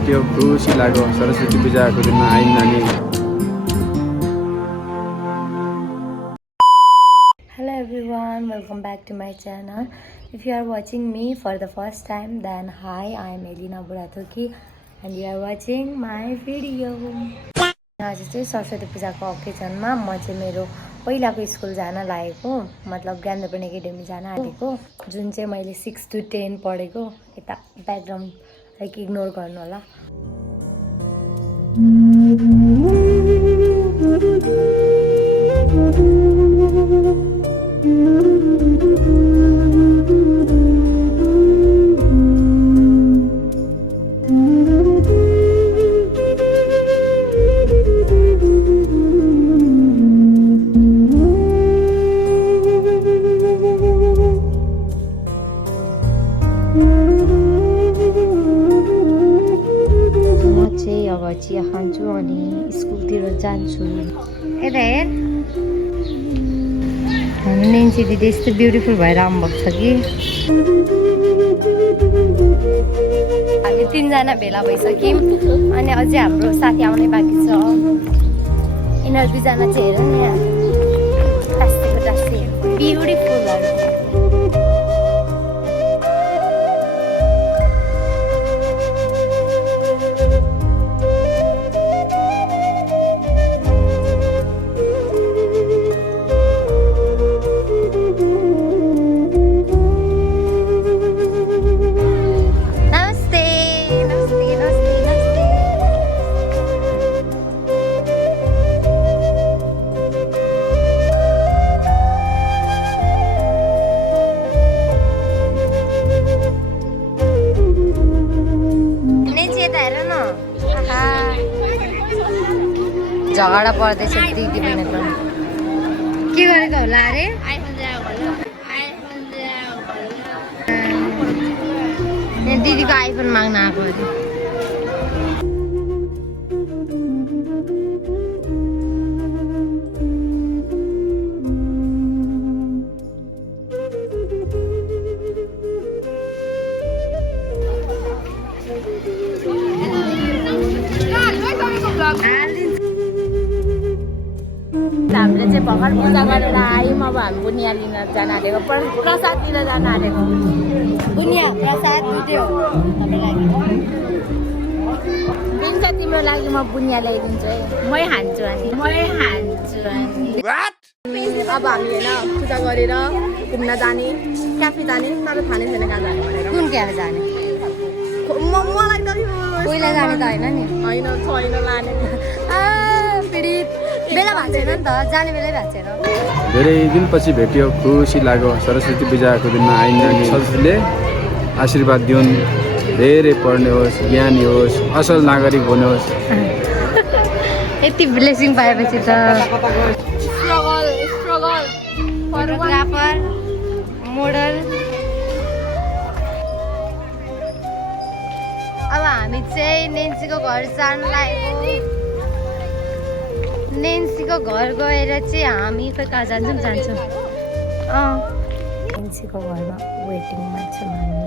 भेट्यो, खुसी लाग्यो। सरस्वती पूजाको दिनमा आइन् नानी। Hello everyone, welcome back to my channel. If you are watching me for the first time, then hi, I am Elina Burathoki and you are watching my video. आज चाहिँ सरस्वती पूजाको अकेजनमा म चाहिँ मेरो पहिलाको स्कुल जान लागेको, मतलब ज्ञानदर्पण एकाडेमी जान आँटेको, जुन चाहिँ मैले 6 to 10 पढेको। यता ब्याकग्राउन्ड लाइक इग्नोर गर्नु होला। अब चिया खान्छु अनि स्कुलतिर जान्छु। यता हेर, नेन्सी दिदी यस्तो ब्युटिफुल भएर आउनुभएको छ कि। हामी 3 जना भेला भइसक्यौँ अनि अझै हाम्रो साथी आउनै बाँकी छ। यिनीहरू 2 जना चाहिँ हेर नि, टाँसेको टाँसे ब्युटिफुलहरू। झगडा पर्दैछ दिदी बहिनीको। के गरेको होला अरे? दिदीको आइफोन माग्न आएको अरे। हामीले चाहिँ भर्खर पूजा गरेर आयौँ। अब हामी बुनिया लिन जान आँटेको, प्रसाद लिन जान आँटेको। बुनिया प्रसाद दियो तपाईँलाई दिन्छ, तिम्रो लागि म बुनिया ल्याइदिन्छु है। मै हान्छु अनि अब हामी होइन पूजा गरेर घुम्न जाने, क्याफे जाने, तर थाहा नै छैन कहाँ जाने भनेर। कुन क्याफे जाने? मलाई त पहिला जाने त होइन नि। होइन छैन लाने। बेला भएको छैन नि त, जाने बेलै भएको छैन। धेरै दिनपछि भेट्यो, खुसी लाग्यो। सरस्वती पूजाको दिनमा आइन् नानी। सरस्वतीले आशीर्वाद दिउन्, धेरै पढ्ने होस्, ज्ञानी होस्, असल नागरिक बन्योस्। यति ब्लेसिङ पाएपछि त फोटोग्राफर, मोडल। अब हामी चाहिँ नेन्सीको घर जान लागेको। नेन्सीको घर गएर चाहिँ हामी खोइ कहाँ जान्छौँ। नेन्सीको घरमा वेटिङमा छौँ हामी।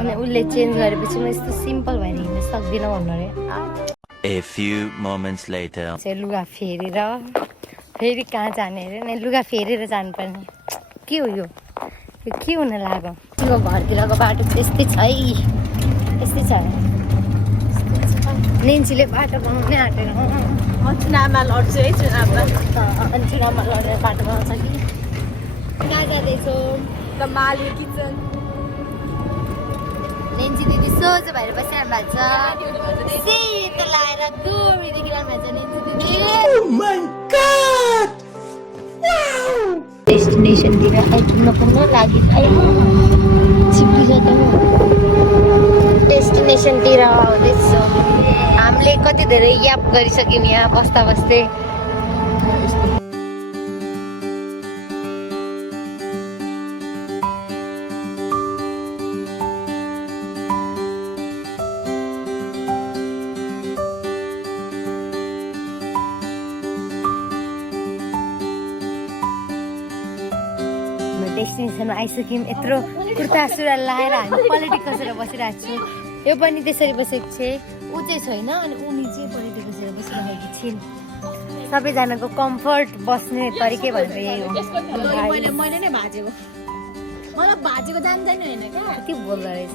अनि उसले चेन्ज गरेपछि म यस्तो सिम्पल भएर हिँड्न सक्दिनँ भन्नु अरे। A few moments later. चाहिँ लुगा फेरेर फेरि कहाँ जाने अरे नि, लुगा फेरेर जानुपर्ने। के हो यो के हुन लाग्यो? यो घरतिरको बाटो त्यस्तै छ है, यस्तै छ। नेन्सीले बाटो बनाउनै आँटेर चुनावमा लड्छु है। अनि चुनावमा लडेर बाटो बनाउँछ कि। कहाँ जाँदैछौँ? The Mali kitchen. नेन्सी दिदी सोझो भएर बसिरहनु भएको छ, सेतो लाएर गोरी देखिरहनु भएको छ नेन्सी दिदी। डेस्टिनेसनतिर आइपुग्नु लागि डेस्टिनेसनतिर आउँदैछ। हामीले कति धेरै याप गरिसक्यौँ यहाँ बस्दा बस्दै। डेस्टिनेसनमा आइसक्यौँ। यत्रो कुर्ता सुरुवाल लगाएर हामी पलेटी कसेर बसिरहेको छु। यो पनि त्यसरी बसेको छ, ऊ चाहिँ छैन अनि उनी चाहिँ पलेटी कसेर बसिरहेकी छिन्। सबैजनाको कम्फर्ट बस्ने तरिकै भनेको यही हो। मैले नै भाजेको मलाई भाजेको जान्दैन होइन क्या कति बोल्दो रहेछ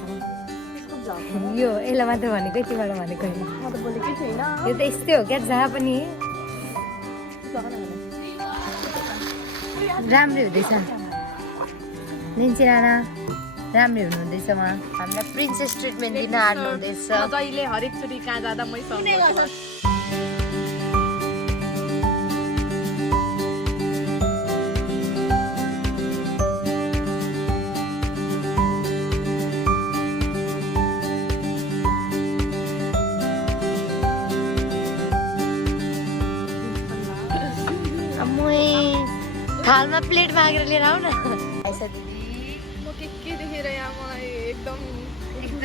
यो, यसलाई मात्र भनेको यतिबाट भनेको होइन। म त बोलेकै छैन यो त यस्तै हो क्या, जहाँ पनि राम्रै हुँदैछ। निन्ची नाना राम्रै हुनुहुँदैछ उहाँ। हामीलाई प्रिन्सेस ट्रिटमेन्ट दिन हार्नु हुँदैछ। जहिले हरेक चोटि कहाँ जाँदा मै थालमा प्लेट मागेर लिएर आऊ न। म के देखेर यहाँ मलाई एकदम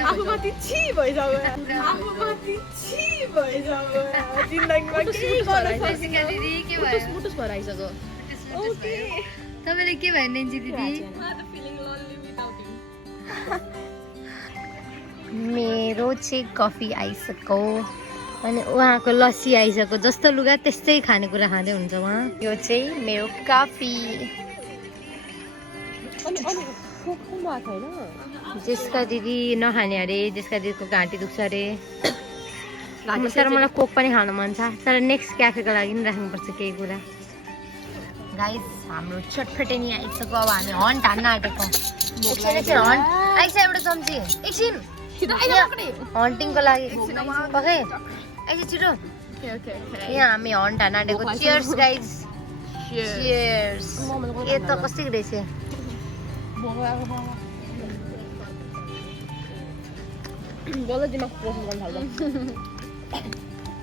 आफूमाथि छि भइसक्यो आफूमाथि छि भइसक्यो जिन्दगीमा केही गर्न सक्दिनँ मुटुस भएर आइसक्यो तपाईँले के भयो नेन्जी दिदी? मेरो चाहिँ कफी आइसक्यो अनि उहाँको लस्सी आइसक्यो। जस्तो लुगा त्यस्तै खानेकुरा खाँदै हुन्छ उहाँ। यो चाहिँ मेरो कफी। जेस्का दिदी नखाने अरे, जेस्का दिदीको घाँटी दुख्छ अरे। तर मलाई कोक पनि खान मन छ, तर नेक्स्ट क्याफेको लागि पनि राख्नुपर्छ केही कुरा। गाइस हाम्रो चटपटे नि आइसक्यो। अब हामी हन्ट हान्न आँटेको। एकछिन हन्ट आइस एउटा चम्ची एकछिन हन्टिङको लागि पखे एकछिन छिटो। यहाँ हामी हन्ट हान्न आँटेको। Cheers guys, cheers. ए त कस्तो रहेछ?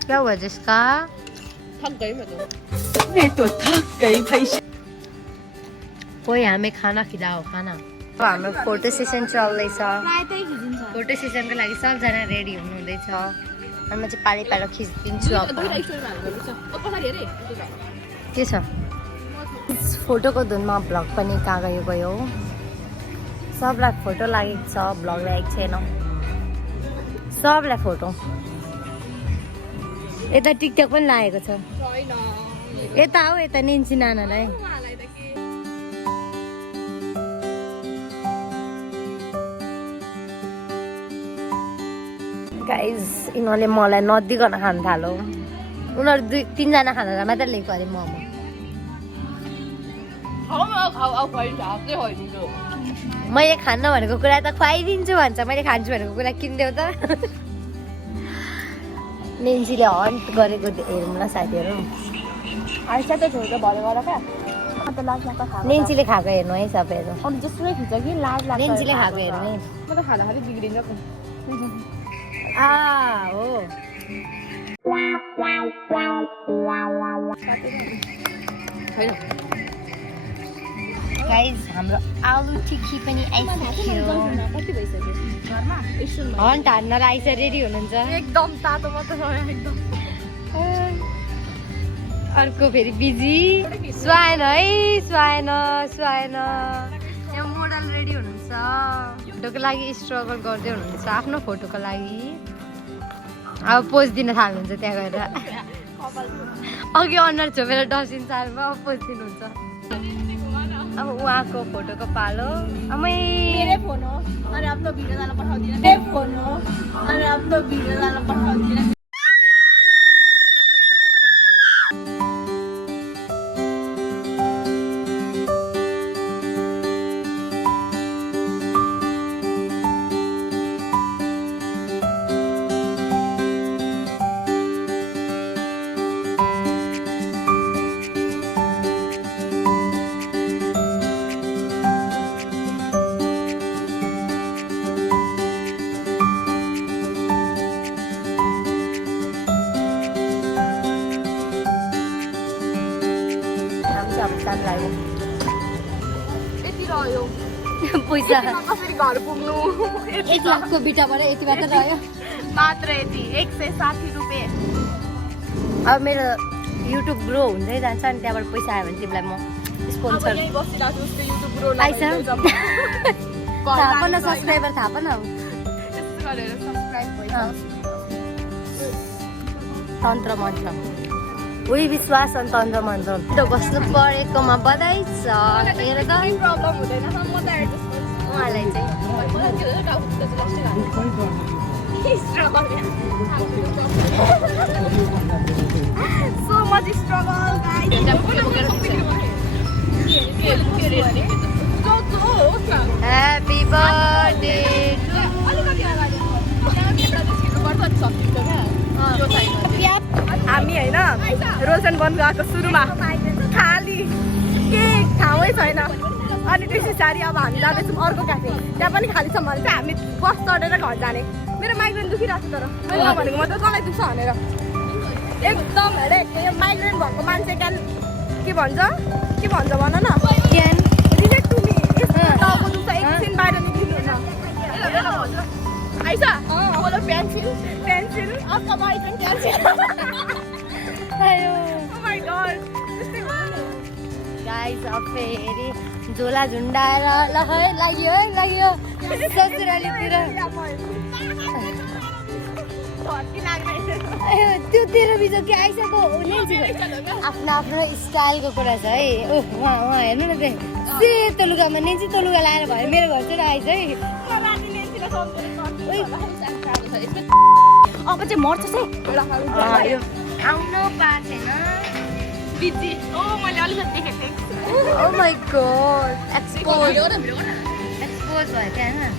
क्या हुआ जिसका? थक गई मैं तो थक गई भाई। कोही हामी खाना खिलाओ खाना। अब हाम्रो फोटो सेसन चल्दैछ। फोटो सेसनको लागि सबजना रेडी हुनुहुँदैछ। अनि म चाहिँ पाली पालो खिचिदिन्छु। अब के छ फोटोको धुनमा भ्लग पनि कहाँ गयो गयो। सबलाई फोटो लागेको छ, भ्लग लागेको छैन। सबलाई फोटो। यता टिकटक पनि लागेको छ। यता हो, यता निन्ची नानालाई। गाइज यिनीहरूले मलाई नदिकन खानु थाल्यो। उनीहरू 2-3जना खाना मात्र लिएको अरे मोमो। मैले खान्न भनेको कुरा त खुवाइदिन्छु भन्छ, मैले खान्छु भनेको कुरा किनिदेऊ त। नेन्सीले हन्ट गरेको हेरौँ ल साथीहरू। नेन्सीले खाएको हेर्नु है सबैहरू। नेन्सीले खाएको हेर्नु है। म त खाँदाखेरि बिग्रिन्छ हो गाइज हाम्रो आलु टिक्की पनि आइसक्यो। हन्ट हान्न आइस रेडी हुनुहुन्छ? एकदम तातो मात्र एकदम। अर्को फेरि बिजी स्वाएन है, स्वाएन स्वाएन। यहाँ मोडल रेडी हुनुहुन्छ, फोटोको लागि स्ट्रगल गर्दै हुनुहुन्छ आफ्नो फोटोको लागि। अब पोज दिन थाल्नुहुन्छ त्यहाँ गएर। अघि अनुहार छोपेर डस्टबिन सालमा अब पोज दिनुहुन्छ। अब उहाँको फोटोको पालो। मेरे फोन हो अरे अब तो भिडियो डाल्न पठाउँदिन। मेरो फोन हो अरे अब तो भिडियो डाल्न पठाउँदिन। पैसा कसरी घर पुग्नु? एक लाखको बिटाबाट यति मात्र रह्यो। मात्र यति 160 रुपियाँ। अब मेरो युट्युब ग्रो हुँदै जान्छ अनि त्यहाँबाट पैसा आयो भने तिमीलाई म स्पोन्सर यहीँ बसिरहेको छु उसको युट्युब ग्रो आइसा थाहा पाउन सब्सक्राइबर थाहा पाउन गरेर सब्सक्राइब भइसक्यो तन्त्र मन्त्र उही विश्वास अनि तन्त्र मन्त्र त बस्नु परेकोमा बधाई छ हेर त प्रब्लम हुँदैन म त एडजस्ट गर्छु उहाँलाई चाहिँ so much struggle guys happy birthday हामी होइन रोशन बन गएको सुरुमा खाली केही ठाउँै छैन अनि त्यस पछाडि अब हामी जाँदैछौँ अर्को क्याफे त्यहाँ पनि खाली छ भने चाहिँ हामी बस चढेर घर जाने मेरो माइग्रेन दुखिरहेको छ तर मैले नभनेको म त तँलाई दुख्छ भनेर एकदम हेरे माइग्रेन भएको मान्छे के भन्छ भन न रिलेट टु मी टाउको दुख्छ एकछिन बाहिर निक्लिनु आइसा बोलो पेन्सिल आपका बॉयफ्रेंड कैसे आयो oh my god त्यस्तै हो नि गाइस अब फेरि झोला झुन्डाएर ल है लाग्यो ससुरालीतिर त्यो तेरो बिजो के आइसक्यो आफ्नो आफ्नो स्टाइलको कुरा छ है उहाँ हेर्नु न त्यहाँ सेतो लुगामा नेन्चितो लुगा लाएर भयो मेरो घर चाहिँ आइज है अब चाहिँ मर्छ चाहिँ आउनु पाएको छैन बिजी ओ मैले अलिकति देखेको थिएँ Oh my god, expose भयो त्यहाँ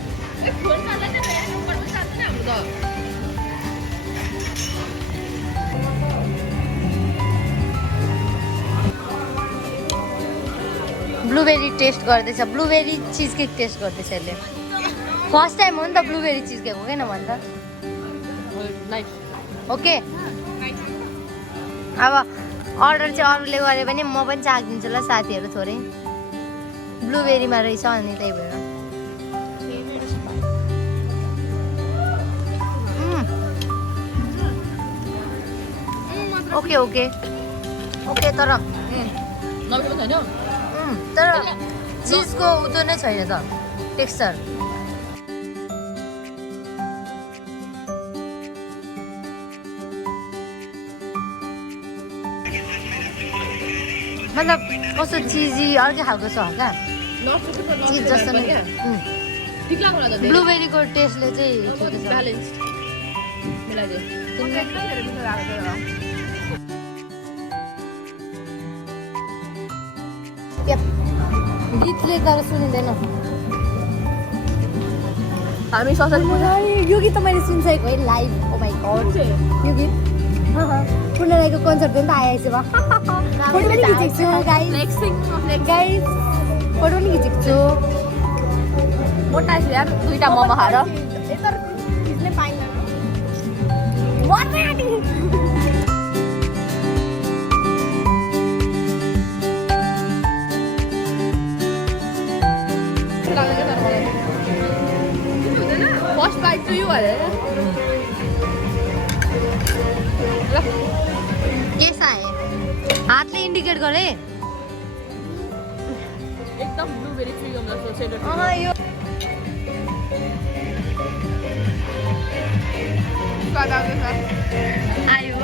ब्लुबेरी टेस्ट गर्दैछ ब्लुबेरी चिज केक टेस्ट गर्दैछ यसले फर्स्ट टाइम हो नि त ब्लुबेरी चिज केक हो कि न भन्छ ओके अब अर्डर चाहिँ अरूले गरे भने म पनि चाखिदिन्छु ल साथीहरू थोरै ब्लुबेरीमा रहेछ अनि त्यही भएर ओके ओके ओके तर तर चिजको उतो नै छैन त टेक्सचर मतलब कस्तो चिजी अर्कै खालको छ क्या चिज जस्तो नै ब्लुबेरीको टेस्टले चाहिँ ठिकै छ गीतले तर सुनिँदैन हामी यो गीत त मैले सुनिसकेको है लाइभ ओ माइ गॉड यो गीत पूर्ण राईको कन्सर्ट पनि त आइरहेछ बा फोटो पनि खिचेको छु गाइस फोटो पनि खिचेको छु मोटा छु यार दुईटा मोमो खाएर यता खिच्नै पाइँदैन फर्स्ट बाइट टु यु अरे के साए हातले इन्डिकेट गरे एकदम ब्लुबेरी च्युइङ जस्तो सेन्टर यो स्वाद आउँदैछ आयो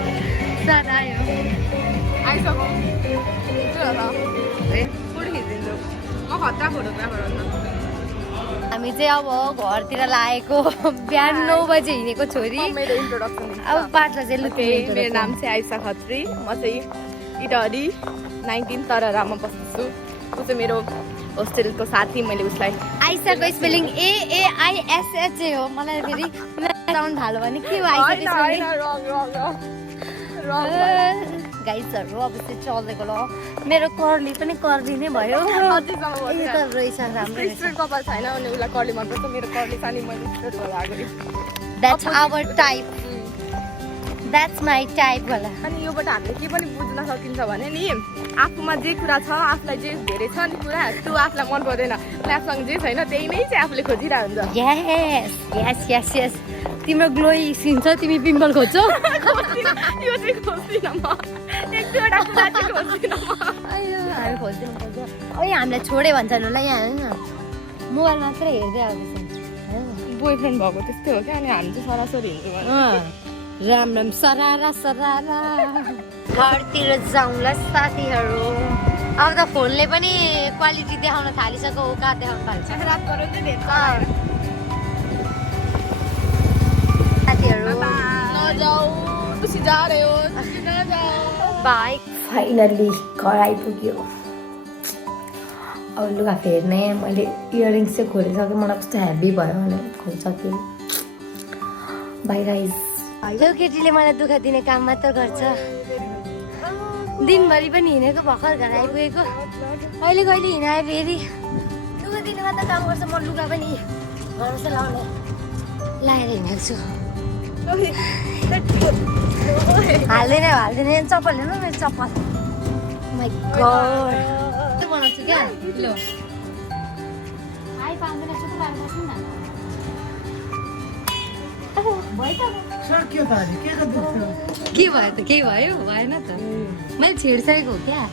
साथ आयो आइसक्यो फोटो खिचिदिन्छु म खतरा फोटोग्राफर हो हामी चाहिँ अब घरतिर लागेको बिहान 9 बजे हिँडेको छोरी मेरो इन्ट्रोडक्सन अब 5 बजे लुके मेरो नाम चाहिँ आइसा खत्री म चाहिँ इटहरी 19 तररामा बस्छु ऊ चाहिँ मेरो होस्टेलको साथी मैले उसलाई आइसाको स्पेलिङ AAISH हो मलाई फेरि साउन्ड हाल्यो भने के हो आइसा गाइसहरू अब चाहिँ चल्दैको ल मेरो कर्ली पनि कर्ली नै भयो रहेछ राम्रो कपाल छैन अनि उसलाई कर्ली मनपर्छ मेरो कर्ली सानी मैले स्ट्रेट गरेर that's our type that's my type होला। अनि योबाट हामीले के पनि बुझ्न सकिन्छ भने नि आफूमा जे कुरा छ आफूलाई जे धेरै छ नि कुरा त्यो आफूलाई मन पर्दैन आफूसँग जे छैन त्यही नै चाहिँ आफूले खोजिरहेको हुन्छ। यस यस यस यस तिम्रो ग्लोई स्किन छ तिमी पिम्पल खोज्छौ? यो चाहिँ खोज्दिनँ म एक दुईवटा कुरा चाहिँ खोज्दिनँ म। अयो हामी खोज्दैनौँ ओइ हामीलाई छोडे भन्छन् होला यहाँ होइन मोबाइल मात्रै हेर्दै आउँदैछ बोयफ्रेन्ड भएको त्यस्तै हो क्या अनि हामी चाहिँ सरासरी हिँड्छौँ। राम राम सरारा सरारा घरतिर जाउँला साथीहरू। अब त फोनले पनि क्वालिटी देखाउन थालिसक्यो औकात देखाउन थाल्छ रात पऱ्यो चाहिँ भेट्छ साथीहरू। नजाऊ तुसी जा रहे हो नजाऊ। बाई फाइनल्ली घर आइपुग्यो। अब लुगा फेर्ने मैले इयरिङ्स चाहिँ खोलिसकेँ मलाई कस्तो हेभी भयो भने खोलिसकेँ। बाई गाइस त्यो केटीले मलाई दुःख दिने काम मात्र गर्छ। दिनभरि पनि हिँडेको भर्खर घर आइपुगेको अहिले कहिले हिँडायो फेरि लुगा दिने मात्र काम गर्छ। म लुगा पनि घरमा चाहिँ लाउने लगाएर हिँडेको छु। हाल्दैन चप्पल हेर्नु मेरो चप्पल माई गड बनाउँछु क्या लो आइ पाउँदैन चुप लागेर बस्नु न के भयो त केही भयो भएन त मैले छेडिसकेको हो क्या